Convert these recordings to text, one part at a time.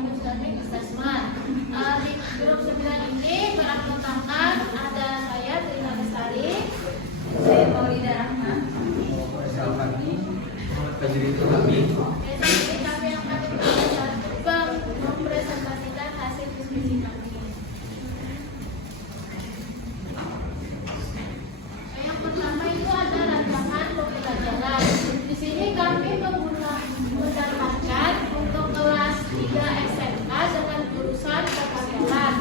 Language Learning Assessment. Di grup 9 ini beranggotakan ada saya Trina Bestari, saya Maulida Rahma, saya Alfani, Fajri Turami. Jadi kami akan mempresentasikan hasil diskusi kami. Yang pertama itu ada rancangan pembelajaran. Di sini kami mendapatkan untuk kelas 3 SMK dengan jurusan tata jalan.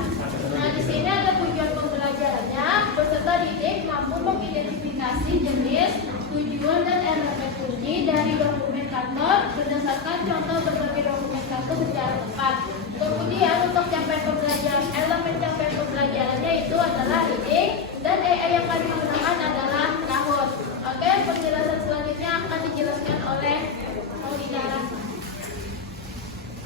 Nah, di sini ada tujuan pembelajarannya. Peserta didik mampu mengidentifikasi jenis, tujuan dan elemen kunci dari dokumen kantor berdasarkan contoh berbagai dokumen kantor secara tepat. Kemudian untuk capaian pembelajaran, elemen capaian pembelajarannya itu adalah reading dan AI yang kami gunakan adalah Kahoot. Oke, penjelasan selanjutnya akan dijelaskan oleh Maulida Rahma.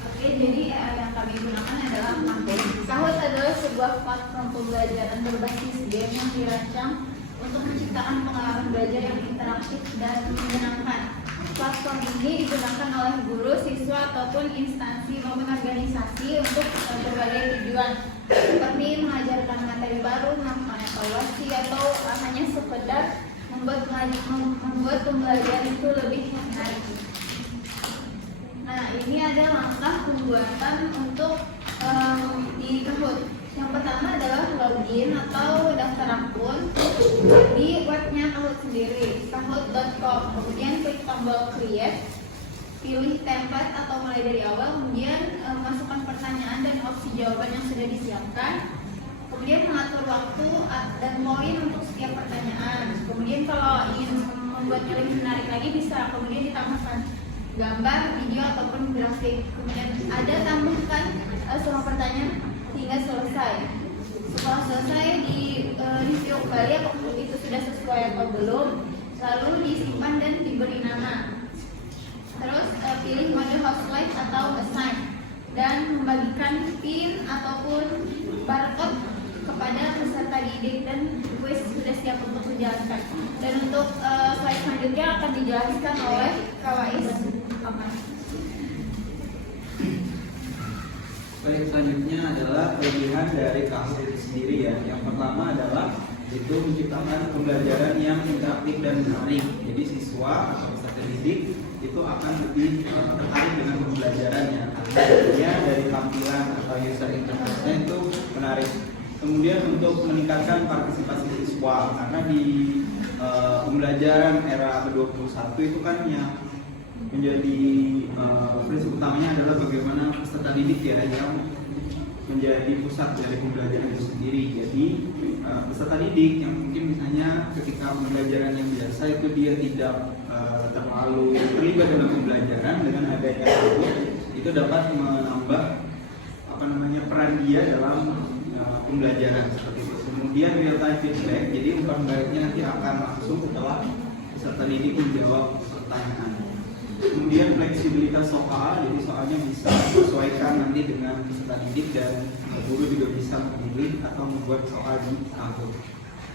Oke, jadi yang kami gunakan adalah Kahoot. Kahoot adalah sebuah platform pembelajaran berbasis game yang dirancang untuk menciptakan pengalaman belajar yang interaktif dan menyenangkan. Platform ini digunakan oleh guru, siswa, ataupun instansi maupun organisasi untuk berbagai tujuan, seperti mengajarkan materi baru, melakukan evaluasi, atau hanya sekedar membuat pembelajaran itu lebih menarik. Nah, ini ada langkah pembuatan untuk di Kahoot. Yang pertama adalah login atau daftar akun di webnya Kahoot sendiri, kahoot.com. Kemudian klik tombol create, pilih template atau mulai dari awal, kemudian masukkan pertanyaan dan opsi jawaban yang sudah disiapkan. Kemudian mengatur waktu dan poin untuk setiap pertanyaan. Kemudian kalau ingin membuatnya lebih menarik lagi bisa kemudian ditambahkan gambar, video ataupun grafik. Kemudian ada tambahkan semua pertanyaan hingga selesai. Setelah selesai di review kembali apakah itu sudah sesuai atau belum, lalu disimpan dan diberi nama. Terus pilih mode host live atau assign dan membagikan pin ataupun barcode kepada peserta didik dan kuis sudah siap untuk dijalankan. Dan untuk slide selanjutnya akan dijelaskan oleh Kawais Aman. Baik, selanjutnya adalah kelebihan dari Kahoot itu sendiri ya. Yang pertama adalah itu menciptakan pembelajaran yang interaktif dan menarik. Jadi siswa atau peserta didik itu akan lebih tertarik dengan pembelajarannya karena dari tampilan atau user interface-nya itu menarik. Kemudian untuk meningkatkan partisipasi siswa karena di pembelajaran era ke-21 itu kan yang menjadi prinsip utamanya adalah bagaimana peserta didik ya yang menjadi pusat dari pembelajaran itu sendiri. Jadi peserta didik yang mungkin misalnya ketika pembelajaran yang biasa itu dia tidak terlalu terlibat dalam pembelajaran, dengan adanya Kahoot itu dapat menambah peran dia dalam pembelajaran seperti itu. Kemudian real time feedback, jadi umpan baliknya nanti akan langsung setelah peserta didik menjawab pertanyaan. Kemudian fleksibilitas soal, jadi soalnya bisa disesuaikan nanti dengan peserta didik dan guru juga bisa memilih atau membuat soal di Kahoot.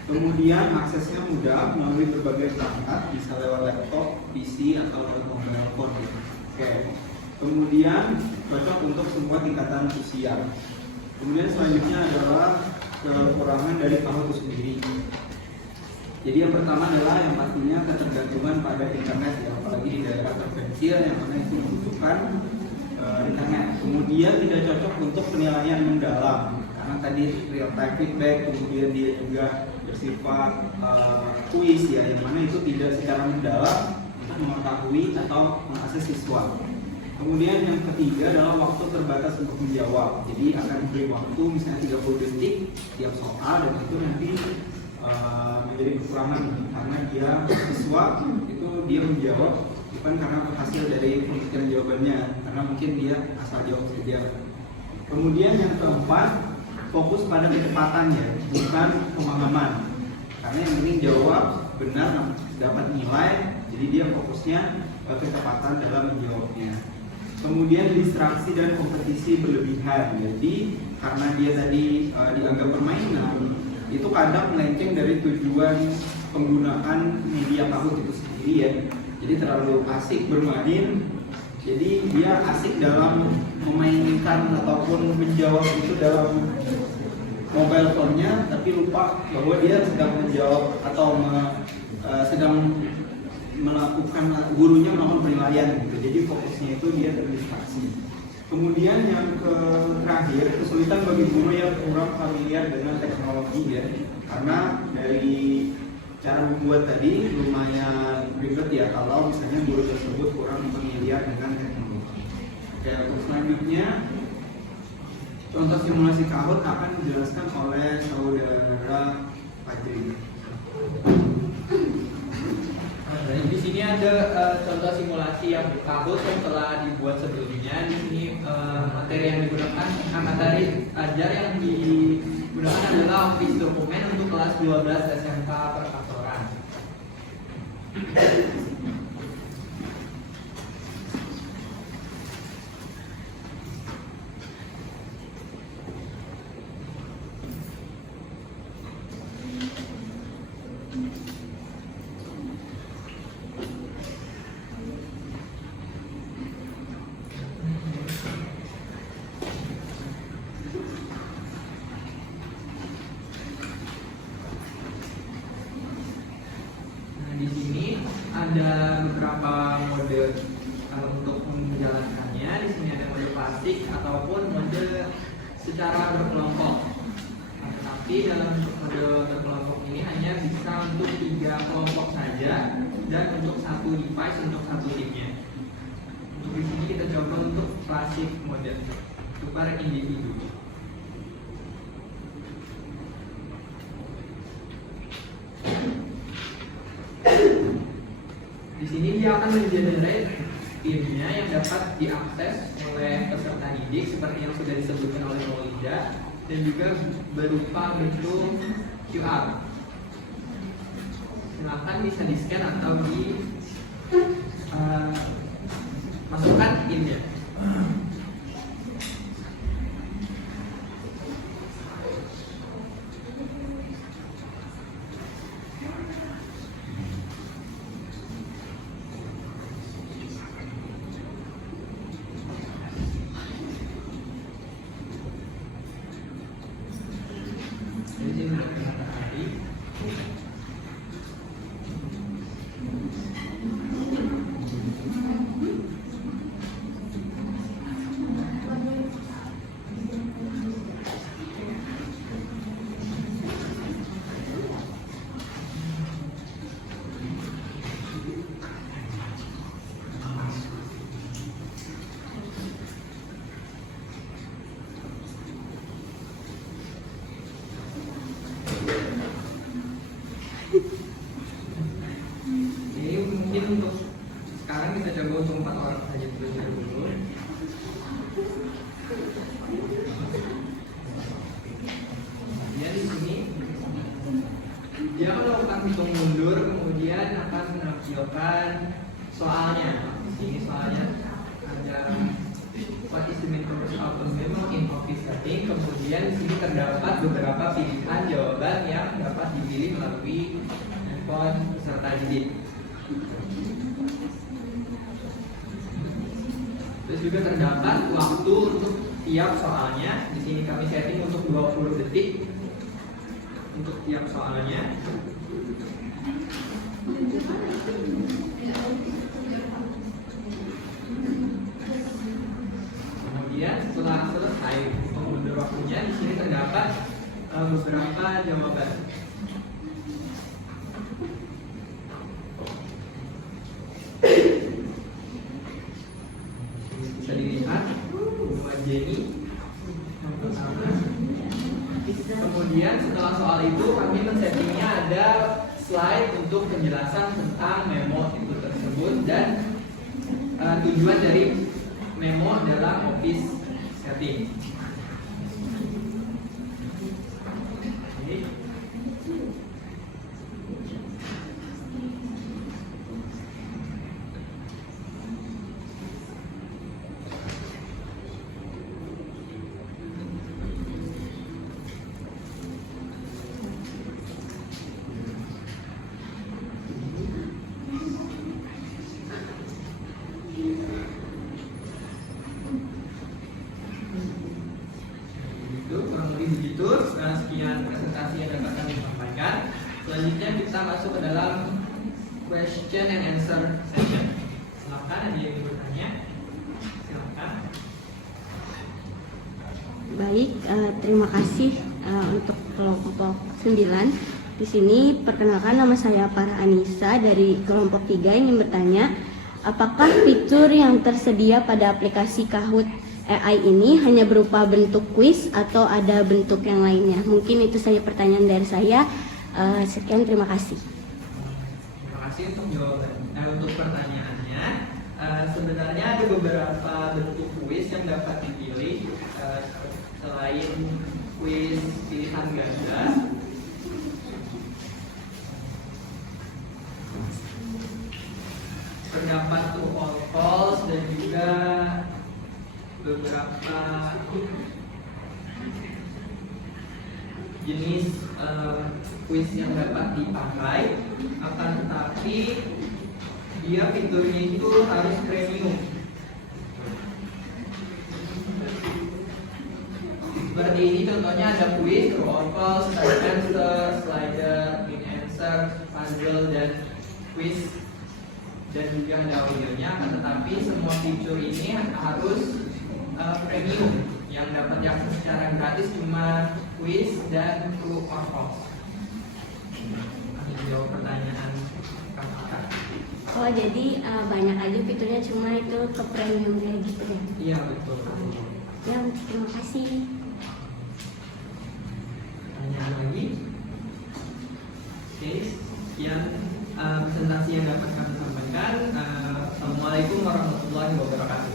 Kemudian aksesnya mudah melalui berbagai perangkat, bisa lewat laptop, PC atau lewat mobile phone. Oke. Kemudian cocok untuk semua tingkatan usia. Kemudian selanjutnya adalah kekurangan dari Kahoot itu sendiri. Jadi yang pertama adalah yang pastinya ketergantungan pada internet ya, apalagi di daerah terpencil yang mana itu membutuhkan internet. Kemudian tidak cocok untuk penilaian mendalam karena tadi real time feedback, kemudian dia juga bersifat kuis ya, yang mana itu tidak secara mendalam untuk mengetahui atau mengakses siswa. Kemudian yang ketiga adalah waktu terbatas untuk menjawab. Jadi akan diberi waktu misalnya 30 detik tiap soal, dan itu nanti menjadi kekurangan karena dia siswa itu dia menjawab bukan karena hasil dari pemikiran jawabannya, karena mungkin dia asal jawab saja. Kemudian yang keempat, fokus pada kecepatannya bukan pemahaman, karena yang penting jawab benar dapat nilai, jadi dia fokusnya pada kecepatan dalam menjawabnya. Kemudian distraksi dan kompetisi berlebihan, jadi karena dia tadi dianggap permainan, itu kadang melenceng dari tujuan penggunaan media Kahoot itu sendiri ya. Jadi terlalu asik bermain, jadi dia asik dalam memainkan menjawab itu dalam mobile phone-nya, tapi lupa bahwa dia sedang menjawab atau sedang melakukan, gurunya melakukan penilaian gitu. Jadi fokusnya itu dia terdistraksi. Kemudian yang terakhir, kesulitan bagi guru yang kurang familiar dengan teknologi ya, karena dari cara membuat tadi lumayan ribet ya kalau misalnya guru tersebut kurang familiar dengan teknologi. Oke, untuk selanjutnya contoh simulasi Kahoot akan dijelaskan oleh saudara Fajri. Nah, di sini ada contoh simulasi yang Kahoot yang telah dibuat sebelumnya. Di sini materi yang digunakan, materi ajar yang digunakan adalah Office dokumen untuk kelas 12 SMK Perkantoran. Di sini ada beberapa mode untuk menjalankannya. Di sini ada mode klasik ataupun mode secara berkelompok. Tetapi dalam mode berkelompok ini hanya bisa untuk 3 kelompok saja dan untuk satu device untuk satu timnya. Untuk di sini kita coba untuk klasik mode untuk para individu. Di sini dia akan mengenerate timnya yang dapat diakses oleh peserta didik seperti yang sudah disebutkan oleh Maulida, dan juga berupa bentuk QR. Silakan bisa di-scan atau masukkan timnya. Jadi mungkin untuk sekarang kita coba untuk 4 orang saja dulu. Kemudian di sini dia akan melakukan hitung mundur, kemudian akan menampilkan soalnya. Di sini soalnya ada what is the main purpose of a memo in office setting. Kemudian di sini terdapat beberapa pilihan jawaban yang dapat dipilih melalui handphone peserta didik. Terus juga terdapat waktu untuk tiap soalnya. Di sini kami setting untuk 20 detik untuk tiap soalnya. Kemudian setelah selesai mengundur waktunya, di sini terdapat beberapa jawaban. Bisa dilihat buat Jenny yang pertama. Kemudian setelah soal itu kami men-settingnya ada slide untuk penjelasan tentang memo itu tersebut dan tujuan dari memo dalam Office setting. Itu kurang lebih begitu. Sekian presentasi yang dapat kami sampaikan. Selanjutnya kita masuk ke dalam question and answer session. Silakan, ada yang ingin bertanya? Silakan. Baik, terima kasih untuk kelompok 9. Di sini perkenalkan, nama saya Farah Anissa dari kelompok 3 ingin bertanya, apakah fitur yang tersedia pada aplikasi Kahoot AI ini hanya berupa bentuk kuis atau ada bentuk yang lainnya? Mungkin itu saja pertanyaan dari saya. Sekian, terima kasih. Terima kasih untuk jawaban. Untuk pertanyaannya, sebenarnya ada beberapa bentuk kuis yang dapat dipilih selain kuis pilihan ganda. Terdapat true or false dan juga beberapa jenis kuis yang dapat dipakai, akan tetapi dia fiturnya itu harus premium. Seperti ini contohnya, ada kuis, true or false, short answer, slider, quick answer, puzzle, dan quiz, dan juga ada audionya. Akan tetapi semua fitur ini harus premium. Yang dapat diakses secara gratis cuma quiz dan true or false. Jawab pertanyaan kakak. Oh, jadi banyak aja fiturnya, cuma itu ke premium kayak gitu ya? Iya, betul. Ya, terima kasih. Pertanyaan lagi? Oke, sekian presentasi yang dapat kami sampaikan. Assalamualaikum warahmatullahi wabarakatuh.